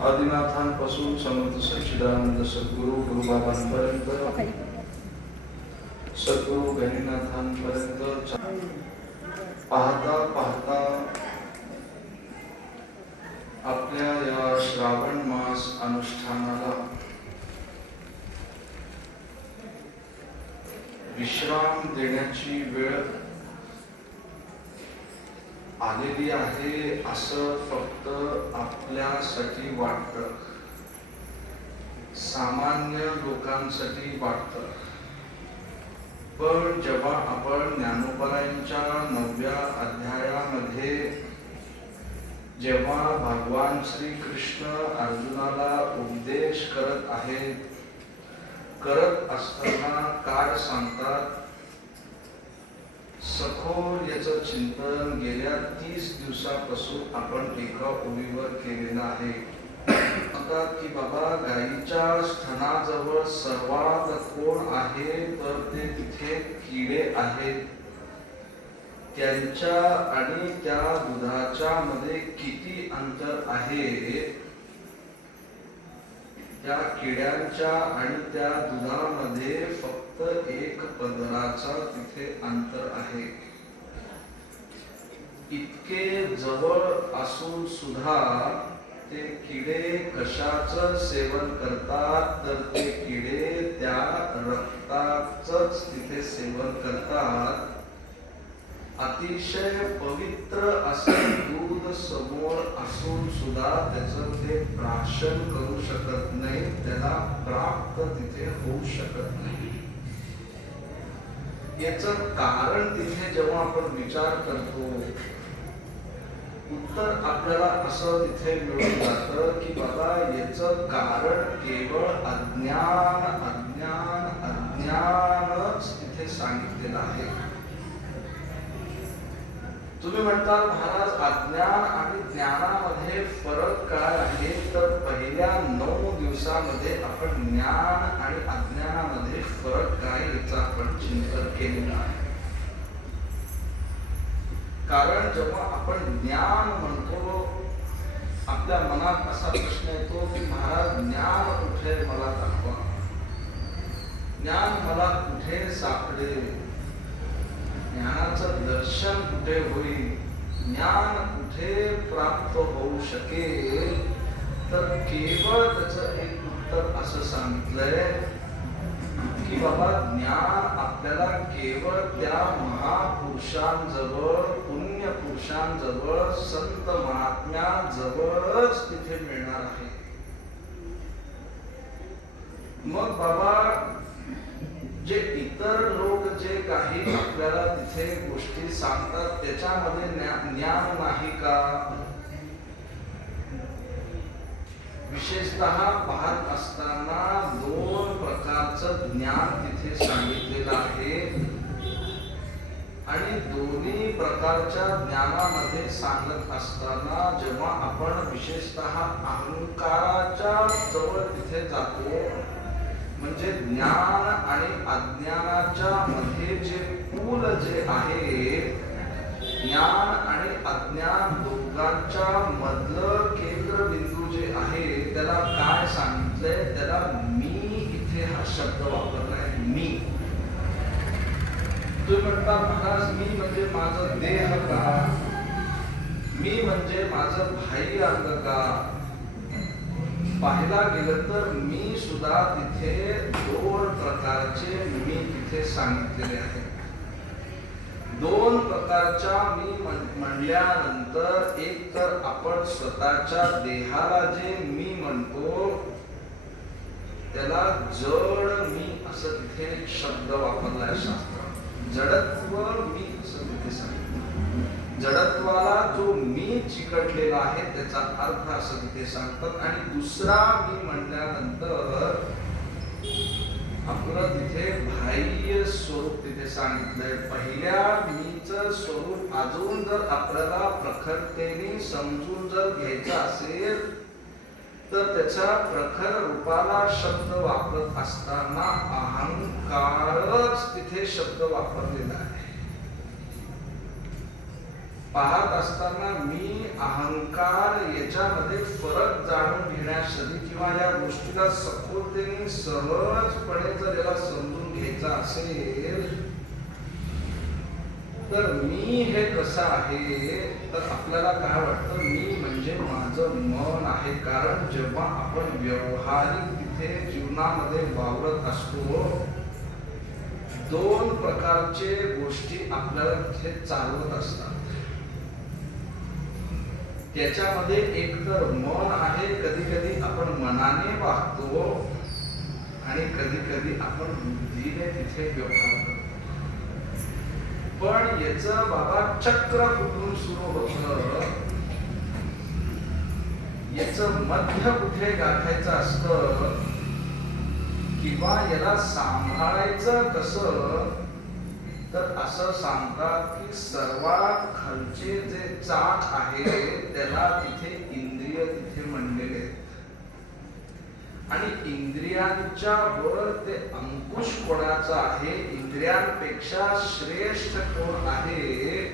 आदिनाथांपासून समर्थ सच्चिदानंद सद्गुरु गुरुबाबांपर्यंत सद्गुरु गणिनाथांपर्यंत पाहता पाहता आपल्या या श्रावण मास अनुष्ठानाला विश्राम देण्याची वेळ आलेली आहे असं फक्त आपल्यासाठी वाटत. सामान्य लोकांसाठी वाटत. पण जेव्हा आपण ज्ञानोपरायांच्या नवव्या अध्यायामध्ये जेव्हा भगवान श्री कृष्ण अर्जुनाला उपदेश करत आहेत करत असताना काय सांगतात सखोल याचं चिंतन गेल्या तीस दिवसापासून आपण एका ओळीवर केलेलं आहे. म्हणतात की बाबा गाईच्या स्थानाजवळ सर्वात कोण आहे तर ते तिथे किडे आहेत. त्यांच्या आणि त्या दुधाच्या मध्ये किती अंतर आहे? त्या किड्यांच्या आणि त्या दुधामध्ये फक्त एक पदराचा तिथे अंतर आहे. इतके जवळ असून सुद्धा ते किडे कशाच सेवन करतात तर ते किडे त्या रक्ताच तिथे सेवन करतात. अतिशय पवित्र असे दूध समोर असून सुद्धा त्याच ते प्राशन करू शकत नाही त्याला प्राप्त तिथे होऊ शकत नाही. याचं कारण तिथे जेव्हा आपण विचार करतो उत्तर आपल्याला असं तिथे मिळून जातं की बाबा याच कारण केवळ अज्ञान अज्ञान अज्ञानच तिथे सांगितलेलं आहे. तुम्ही म्हणता महाराज अज्ञान आणि ज्ञानामध्ये फरक काय आहे? तर पहिल्या नऊ दिवसामध्ये आपण ज्ञान आणि अज्ञान फरक काय याचं आपण चिंतन केलेलं आहे. कारण जेव्हा आपण ज्ञान म्हणतो आपल्या मनात असा प्रश्न येतो की महाराज ज्ञान कुठे मला दाखवा? ज्ञान मला कुठे सापडेल? ज्ञानाचं दर्शन कुठे होईल? ज्ञान कुठे प्राप्त होऊ शकेल? तर केवळ त्याचं एक उत्तर असं सांगितलंय की बाबा ज्ञान आपल्याला केवळ त्या महापुरुषांजवळ पुण्य पुरुषांजवळ संत महात्म्याजवळच तिथे मिळणार आहे. मग बाबा जे इतर लोक जे काही आपल्याला तिथे गोष्टी सांगतात त्याच्यामध्ये ज्ञान नाही का? विशेषत पाहत असताना दोन प्रकारचं ज्ञान तिथे सांगितलेलं आहे. आणि दोन्ही प्रकारच्या ज्ञानामध्ये सांगत असताना जेव्हा आपण विशेषत अहंकाराच्या जवळ तिथे जातो म्हणजे ज्ञान आणि अज्ञानाच्या मध्ये जे पूल जे आहे ज्ञान आणि अज्ञान दोघांच्या मधलं केंद्रबिंदू जे आहे त्याला काय सांगितलंय त्याला मी शब्द वापरला आहे. मी. तुम्ही म्हणता महाराज मी म्हणजे माझं देह का? मी म्हणजे माझं बाह्य अंग का? पाहायला गेलं तर मी सुद्धा तिथे दोन प्रकारचे मी तिथे सांगितलेले आहे दोन प्रकारच्या मी म्हणल्यानंतर एक तर आपण स्वतःच्या देहाला जे मी म्हणतो त्याला जड मी असं तिथे एक शब्द वापरलाय शास्त्र जडत्व मी असं तिथे सांगितलं जडत्वाला जो मी चिकटलेला आहे त्याचा अर्थ असं तिथे सांगतात आणि दुसरा मी म्हणल्यानंतर आपलं तिथे बाह्य स्वरूप तिथे सांगितलंय. पहिल्या मीच स्वरूप अजून जर आपल्याला प्रखरतेने समजून जर घ्यायचं असेल तर त्याच्या प्रखर रूपाला शब्द वापरत असताना अहंकारच तिथे शब्द वापरलेला आहे. पाहत असताना मी अहंकार याच्यामध्ये फरक जाणून घेण्यासाठी किंवा या गोष्टीला सखोलतेने सहजपणे जर याला समजून घ्यायचा असेल तर मी हे कसं आहे तर आपल्याला काय वाटतं मी म्हणजे माझं मन आहे. कारण जेव्हा आपण व्यवहारिक तिथे जीवनामध्ये वावरत असतो दोन प्रकारचे गोष्टी आपल्याला तिथे चालवत असतात. त्याच्यामध्ये एक तर मन आहे कधी कधी आपण मनाने वागतो आणि कधी कधी आपण बुद्धीने तिथे व्यवहार पण याच बाबा चक्र कुठून सुरू होत? याच मध्य कुठे गाठायचं असतं? किंवा याला सांभाळायचं कसं? तर असं सांगतात की सर्वात खालचे जे चाक आहे त्याला तिथे इंद्रिय तिथे म्हणलेले आहेत आणि इंद्रियांच्या वर ते अंकुश कोणाचा आहे इंद्रियांपेक्षा श्रेष्ठ कोण आहे?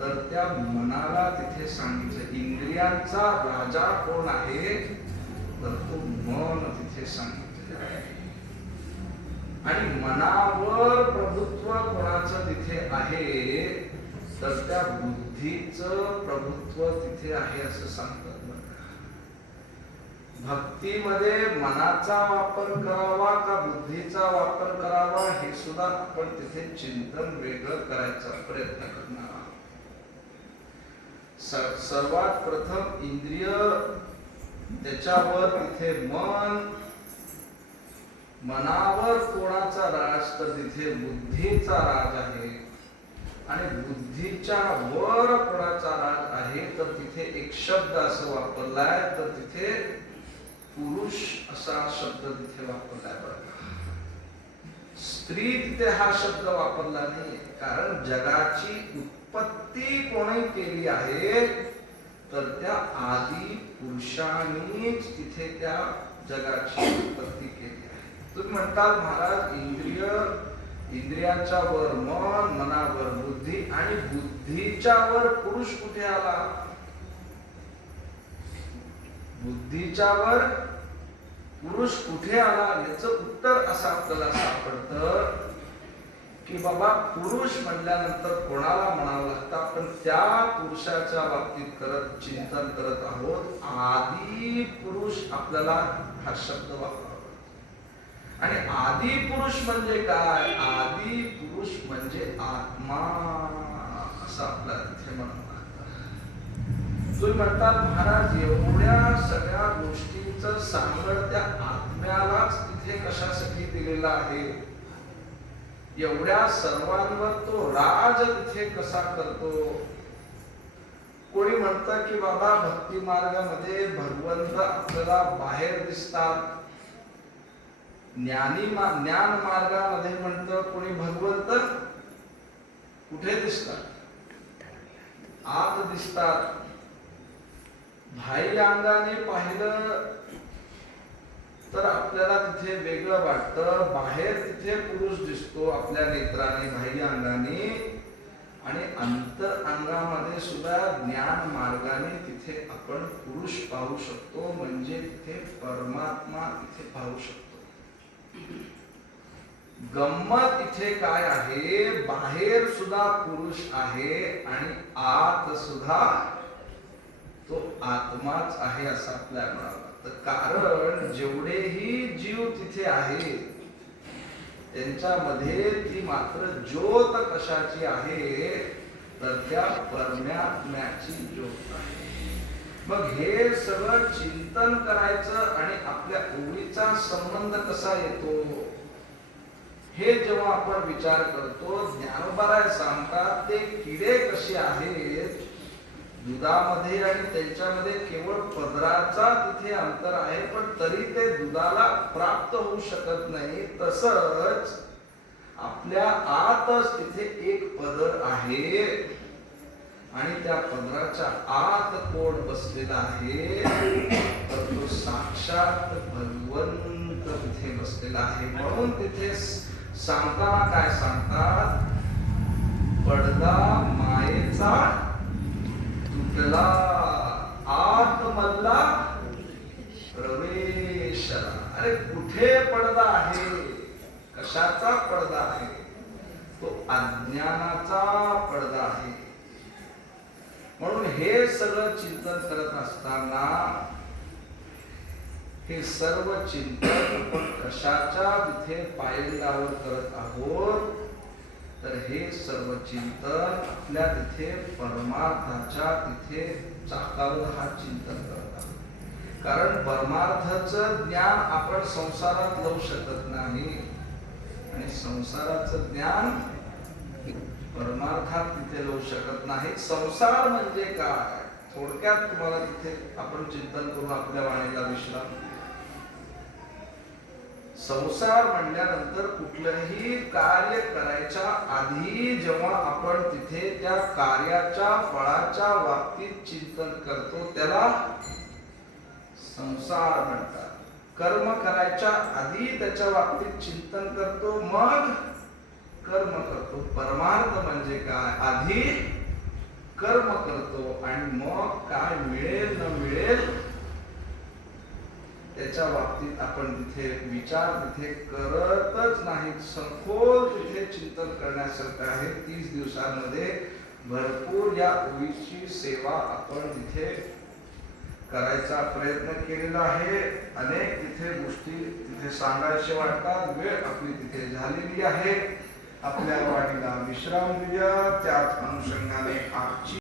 तर त्या मनाला तिथे सांगितलं इंद्रियांचा राजा कोण आहे? तर तो मन तिथे सांगितलेला आहे आणि मनावर प्रभुत्व कोणाचं तिथे आहे? तर त्या बुद्धीचं प्रभुत्व तिथे आहे असं सांगतात. भक्तीमध्ये मनाचा वापर करावा का बुद्धीचा वापर करावा हे सुद्धा आपण तिथे चिंतन वेगळं करायचा प्रयत्न करणार आहोत. सर्वात प्रथम इंद्रिय त्याच्यावर तिथे मन मनावर कोणाचा राज तर तिथे बुद्धीचा राज आहे. आणि बुद्धीच्या वर कोणाचा राज आहे तर तिथे एक शब्द असं वापरलाय तर तिथे पुरुष असा शब्द तिथे वापरलाय बरं स्त्री तिथे हा शब्द वापरला नाही कारण जगाची उत्पत्ती कोणी केली आहे तर त्या आदी पुरुषांनीच तिथे त्या जगाची उत्पत्ती केली आहे. तुम्ही म्हणतात महाराज इंद्रिय इंद्रियाच्या वर मन मनावर बुद्धी आणि बुद्धीच्या वर पुरुष कुठे आला? बुद्धीच्या वर पुरुष कुठे आला याच उत्तर असं आपल्याला सापडतं की बाबा पुरुष म्हणल्यानंतर कोणाला म्हणावं लागतं? आपण त्या पुरुषाच्या बाबतीत करत चिंतन करत आहोत. आदी पुरुष आपल्याला हा शब्द वापरावा आणि आदी पुरुष म्हणजे काय? आदी पुरुष म्हणजे आत्मा असं आपल्याला तिथे म्हणतो. तुम्ही म्हणतात महाराज एवढ्या सगळ्या गोष्टींचं सांगड त्या आत्म्यालाच तिथे कशासाठी दिलेलं आहे? एवढ्या सर्वांवर तो राज तिथे कसा करतो? कोणी म्हणतं की बाबा भक्ती मार्गामध्ये भगवंत आपल्याला बाहेर दिसतात. ज्ञानी मा- ज्ञान मार्गामध्ये म्हणतं कोणी भगवंत कुठे दिसतात? आत दिसतात. बाह्य अंगाने पाहिलं तर आपल्याला तिथे वेगळं वाटतं. बाहेर तिथे पुरुष दिसतो आपल्या नेत्राने बाह्य अंगाने आणि अंतर अंगामध्ये सुद्धा ज्ञान मार्गाने तिथे आपण पुरुष पाहू शकतो. म्हणजे तिथे परमात्मा तिथे पाहू शकतो. गंमत इथे काय आहे? बाहेर सुद्धा पुरुष आहे आणि आत सुद्धा तो आत्माच आहे असं आपल्याला म्हणावं लागतं कारण जेवढेही जीव तिथे आहेत त्यांच्यामध्ये ती मात्र ज्योत कशाची आहे तर त्या परमात्म्याची ज्योत आहे. मग हे सगळं चिंतन करायचं आणि आपल्या ओळीचा संबंध कसा येतो? हे जेव्हा आपण विचार करतो ज्ञानोबाराय सांगतात ते किडे कसे आहेत? दुधामध्ये आणि त्यांच्यामध्ये केवळ पदराचा तिथे अंतर आहे पण तरी ते दुधाला प्राप्त होऊ शकत नाही. तसच आपल्या आतच तिथे एक पदर आहे आणि त्या पदराच्या आत कोण बसलेला आहे तर तो साक्षात भगवंत तिथे बसलेला आहे. म्हणून तिथे सांगताना काय सांगतात? पडदा मायेचा तुटला आतमधला प्रवेश अरे कुठे पडदा आहे? कशाचा पडदा आहे? तो अज्ञानाचा पडदा आहे. म्हणून हे सगळं चिंतन करत असताना हे सर्व चिंतन आपण कशाच्या तिथे पायंडावर करत आहोत? तर हे सर्व चिंतन आपल्या तिथे परमार्थाच्या तिथे चाकावर हा चिंतन करतात. कारण परमार्थाचं ज्ञान आपण संसारात लावू शकत नाही. आणि संसाराचं ज्ञान परमार्थात तिथे लावू शकत नाही. संसार म्हणजे काय? थोडक्यात तुम्हाला तिथे आपण चिंतन करून आपल्या वाणीला विश्राम. संसार म्हणल्यानंतर कुठलंही कार्य करायच्या आधी जेव्हा आपण तिथे त्या कार्याच्या फळाच्या बाबतीत चिंतन करतो त्याला संसार म्हणतात. कर्म करायच्या आधी त्याच्या बाबतीत चिंतन करतो मग कर्म करतो. परमार्थ म्हणजे काय? आधी कर्म करतो आणि मग काय मिळेल न मिळेल त्याच्या बाबतीत आपण तिथे विचार तिथे करतच नाही सखोल तिथे चिंतन करण्यासारखं आहे तीस दिवसांमध्ये भरपूर या ओळीची सेवा आपण तिथे करायचा प्रयत्न केलेला आहे अनेक तिथे गोष्टी तिथे सांगायचे वाटतात वेळ आपली तिथे झालेली आहे. आपल्या वाणीला विश्राम देऊया त्याच अनुषंगाने आजची